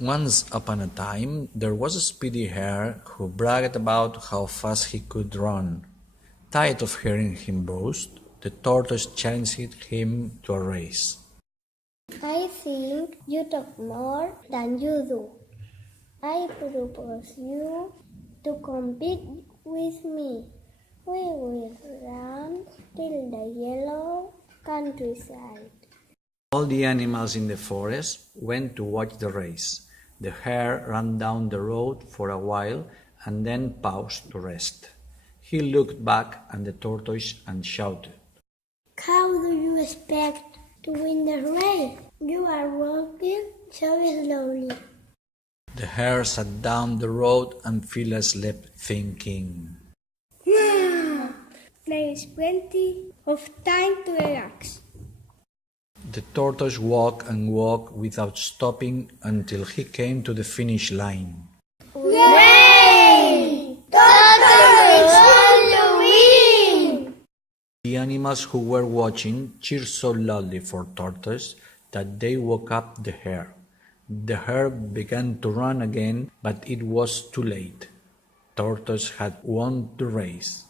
Once upon a time, there was a speedy hare who bragged about how fast he could run. Tired of hearing him boast, the tortoise challenged him to a race. I think you talk more than you do. I propose you to compete with me. We will run till the yellow countryside. All the animals in the forest went to watch the race. The hare ran down the road for a while and then paused to rest. He looked back at the tortoise and shouted, How do you expect to win the race? You are walking so slowly. The hare sat down the road and fell asleep thinking. There is plenty of time to relax. The tortoise walked and walked without stopping until he came to the finish line. Yay! Tortoise won the win! The animals who were watching cheered so loudly for Tortoise that they woke up the hare. The hare began to run again, but it was too late. Tortoise had won the race.